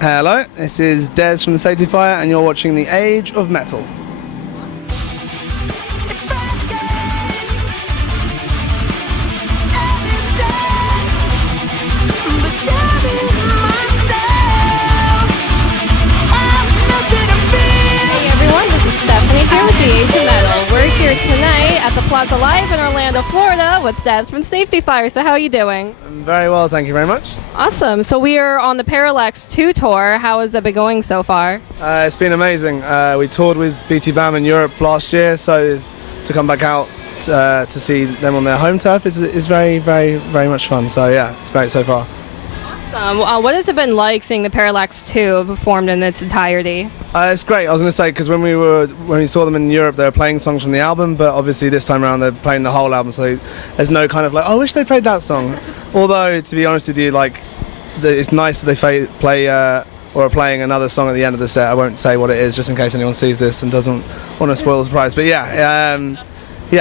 Hello, this is Des from the Safety Fire, and you're watching The Age of Metal. The Age of Metal. We're here tonight at the PLAZA Live in Orlando, Florida with Devs from Safety Fire. So how are you doing? I'm very well, thank you very much. Awesome. So we are on the Parallax 2 tour. How has that been going so far? It's been amazing. We toured with BT Bam in Europe last year, so to come back out to see them on their home turf is very, very, very much fun. So yeah, it's great so far. Awesome. What has it been like seeing the Parallax 2 performed in its entirety? It's great. I was going to say, because when we saw them in Europe, they were playing songs from the album, but obviously this time around they're playing the whole album, so there's no kind of like, oh, I wish they played that song. Although, to be honest with you, like, it's nice that they play or are playing another song at the end of the set. I won't say what it is, just in case anyone sees this and doesn't want to spoil the surprise. But yeah,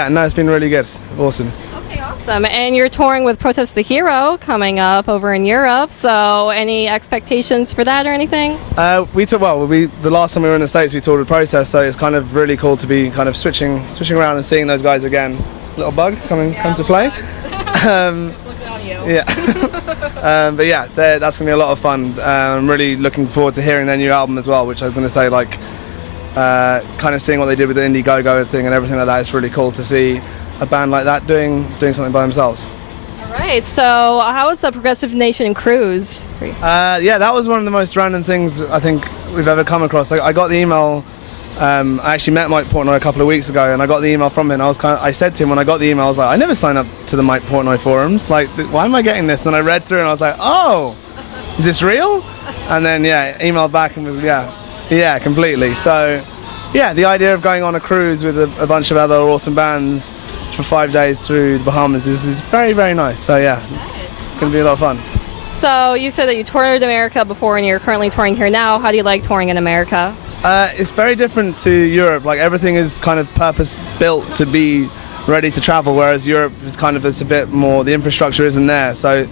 no, it's been really good. Awesome. Okay, awesome. And you're touring with Protest the Hero coming up over in Europe, so any expectations for that or anything? The last time we were in the States we toured with Protest, so it's kind of really cool to be kind of switching around and seeing those guys again. Little bug come to play. Looking at you. Yeah. But yeah, that's going to be a lot of fun. I'm really looking forward to hearing their new album as well, which I was going to say, like, kind of seeing what they did with the Indiegogo thing and everything like that. It's really cool to see a band like that doing something by themselves. All right, so how was the Progressive Nation cruise? Yeah, that was one of the most random things I think we've ever come across. I got the email. I actually met Mike Portnoy a couple of weeks ago, and I got the email from him. I said to him when I got the email, I was like, I never signed up to the Mike Portnoy forums. Like, why am I getting this? And then I read through, and I was like, oh, is this real? And then emailed back and was yeah, completely. So yeah, the idea of going on a cruise with a bunch of other awesome bands for 5 days through the Bahamas is very, very nice. So yeah, it's going to be a lot of fun. So you said that you toured America before and you're currently touring here now. How do you like touring in America? It's very different to Europe. Like, everything is kind of purpose built to be ready to travel, whereas Europe is kind of, it's a bit more, the infrastructure isn't there. So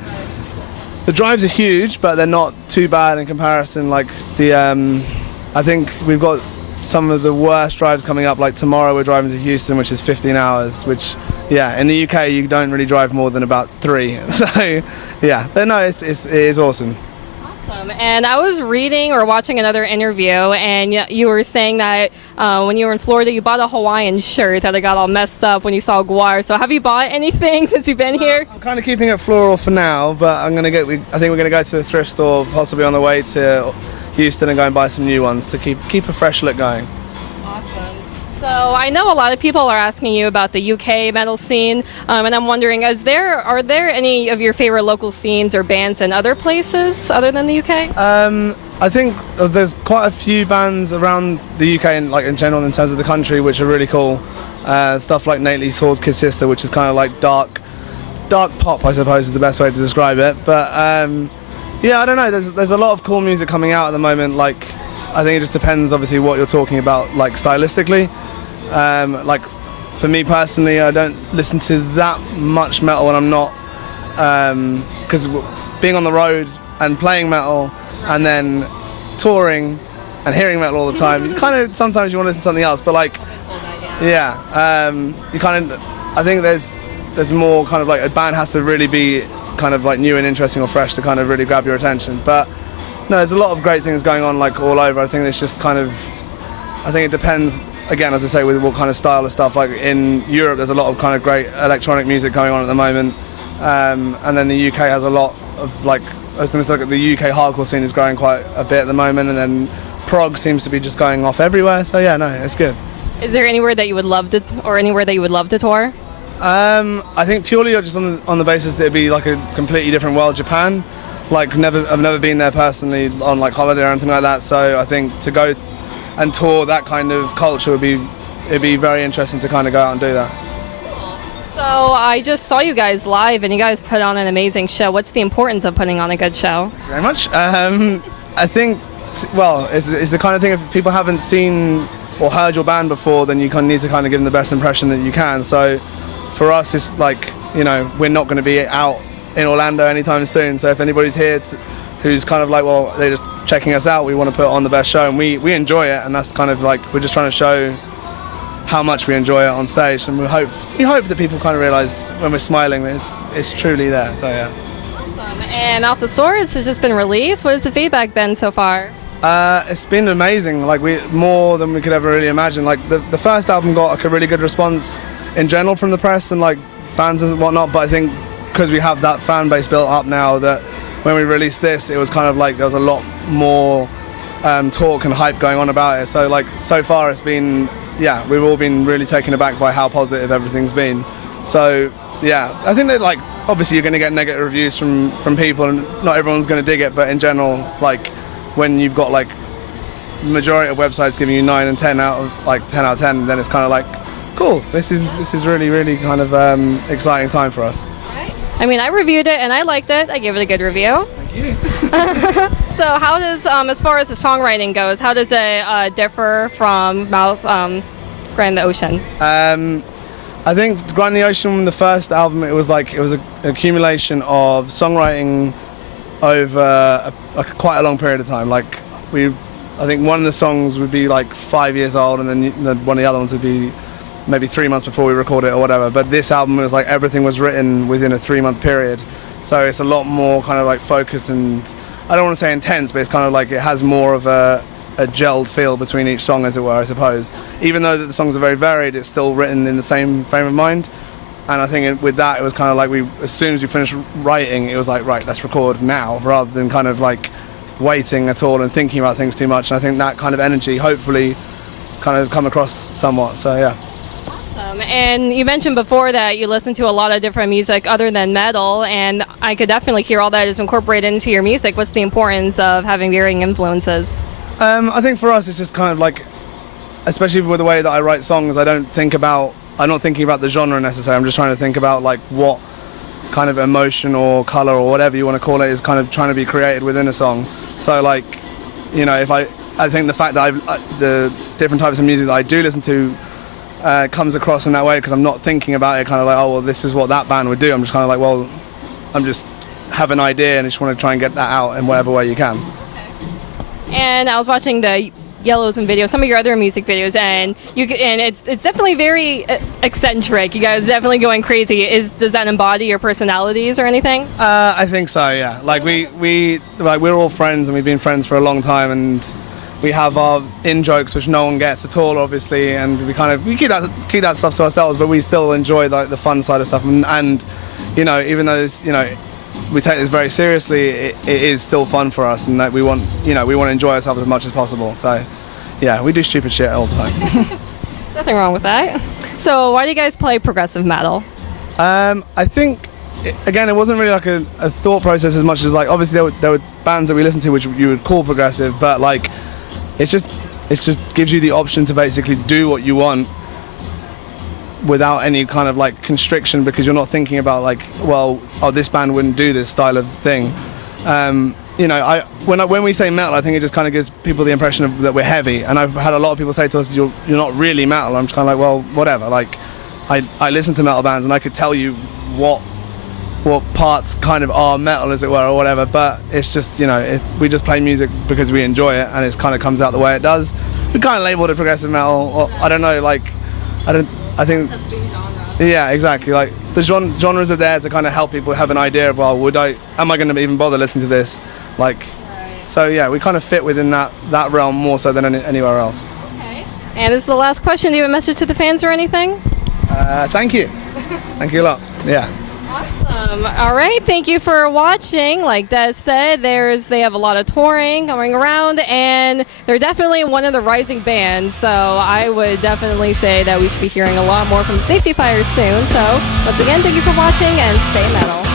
the drives are huge, but they're not too bad in comparison. Like I think we've got some of the worst drives coming up. Like tomorrow we're driving to Houston, which is 15 hours, which in the UK you don't really drive more than about 3. So yeah, but no, it is awesome. Awesome. And I was reading or watching another interview, and you were saying that when you were in Florida you bought a Hawaiian shirt that it got all messed up when you saw Guar. So have you bought anything since you've been here? I'm kind of keeping it floral for now, but I think we're going to go to the thrift store possibly on the way to Houston and go and buy some new ones to keep a fresh look going. Awesome. So I know a lot of people are asking you about the UK metal scene, and I'm wondering, are there any of your favorite local scenes or bands in other places other than the UK? I think there's quite a few bands around the UK and like in general in terms of the country which are really cool. Stuff like Nately Sword Kid Sister, which is kind of like dark pop, I suppose is the best way to describe it. But yeah, I don't know. There's a lot of cool music coming out at the moment. Like, I think it just depends, obviously, what you're talking about, like stylistically. Like, for me personally, I don't listen to that much metal when I'm not, because being on the road and playing metal and then touring and hearing metal all the time, you kind of sometimes you want to listen to something else. But like, you kind of, I think there's more kind of like a band has to really be kind of like new and interesting or fresh to kind of really grab your attention. But no, there's a lot of great things going on like all over. I think it's just kind of, I think it depends, again, as I say, with what kind of style of stuff. Like in Europe there's a lot of kind of great electronic music going on at the moment, and then the UK has a lot of like, I was going to say, like, the UK hardcore scene is growing quite a bit at the moment, and then prog seems to be just going off everywhere. So yeah, no, it's good. Is there anywhere that you would love to, or anywhere that you would love to tour? I think purely just on the basis that it'd be like a completely different world. Japan, like I've never been there personally on like holiday or anything like that. So I think to go and tour that kind of culture it'd be very interesting to kind of go out and do that. So I just saw you guys live, and you guys put on an amazing show. What's the importance of putting on a good show? Very much. I think, well, it's the kind of thing, if people haven't seen or heard your band before, then you kind of need to kind of give them the best impression that you can. So for us, it's like, you know, we're not going to be out in Orlando anytime soon. So if anybody's here who's kind of like, well, they just checking us out. We want to put on the best show, and we enjoy it, and that's kind of like we're just trying to show how much we enjoy it on stage, and we hope that people kind of realize when we're smiling that it's truly there. So yeah. Awesome. And Off the Swords has just been released. What has the feedback been so far? It's been amazing. Like more than we could ever really imagine. Like the first album got like a really good response in general from the press and like fans and whatnot. But I think because we have that fan base built up now, that when we released this, it was kind of like there was a lot more talk and hype going on about it. So like so far it's been, yeah, we've all been really taken aback by how positive everything's been. So yeah, I think that like obviously you're going to get negative reviews from people, and not everyone's going to dig it. But in general, like when you've got like majority of websites giving you 9 and 10 out of 10 out of 10, then it's kind of like cool. This is really kind of exciting time for us. Right. I mean, I reviewed it and I liked it. I gave it a good review. Thank you. So how does, as far as the songwriting goes, how does it differ from Mouth, Grand the Ocean? I think Grand the Ocean, the first album, it was an accumulation of songwriting over quite a long period of time. Like I think one of the songs would be like 5 years old, and then one of the other ones would be maybe 3 months before we record it or whatever. But this album was like everything was written within a 3-month period, so it's a lot more kind of like focused, and I don't want to say intense, but it's kind of like it has more of a gelled feel between each song, as it were, I suppose. Even though the songs are very varied, it's still written in the same frame of mind. And I think with that, it was kind of like as soon as we finished writing, it was like, right, let's record now, rather than kind of like waiting at all and thinking about things too much. And I think that kind of energy hopefully kind of come across somewhat. So yeah. Awesome. And you mentioned before that you listen to a lot of different music other than metal, and I could definitely hear all that is incorporated into your music. What's the importance of having varying influences? I think for us it's just kind of like, especially with the way that I write songs, I'm not thinking about the genre necessarily. I'm just trying to think about like what kind of emotion or color or whatever you want to call it is kind of trying to be created within a song. So like, you know, if I think the fact that the different types of music that I do listen to comes across in that way, because I'm not thinking about it kind of like, oh well, this is what that band would do. I'm just kind of like, well, I'm just have an idea and just want to try and get that out in whatever way you can. And I was watching the Yellows and videos, some of your other music videos, and it's definitely very eccentric. You guys definitely going crazy. Does that embody your personalities or anything? I think so, yeah. Like we're all friends, and we've been friends for a long time, and we have our in jokes which no one gets at all, obviously, and we keep that stuff to ourselves, but we still enjoy like the fun side of stuff, and you know, even though it's, you know, we take this very seriously, it is still fun for us, and that we want to enjoy ourselves as much as possible. So yeah, we do stupid shit all the time. Nothing wrong with that. So why do you guys play progressive metal? I think again, it wasn't really like a thought process as much as like, obviously there were bands that we listened to which you would call progressive, but like it just gives you the option to basically do what you want without any kind of like constriction, because you're not thinking about like, well, oh, this band wouldn't do this style of thing. You know, when we say metal, I think it just kind of gives people the impression of that we're heavy, and I've had a lot of people say to us, you're not really metal. I'm just kind of like, well, whatever. Like I listen to metal bands and I could tell you what parts kind of are metal, as it were, or whatever, but it's just, you know, we just play music because we enjoy it, and it kind of comes out the way it does. We kind of labeled it progressive metal, or I don't know, like I think, yeah, exactly. Like the genres are there to kind of help people have an idea of, well, am I going to even bother listening to this? Like, right. So yeah, we kind of fit within that realm more so than anywhere else. Okay. And this is the last question. Do you have a message to the fans or anything? Thank you. Thank you a lot. Yeah. Awesome. All right. Thank you for watching. Like Des said, they have a lot of touring going around, and they're definitely one of the rising bands. So I would definitely say that we should be hearing a lot more from Safety Fires soon. So once again, thank you for watching, and stay metal.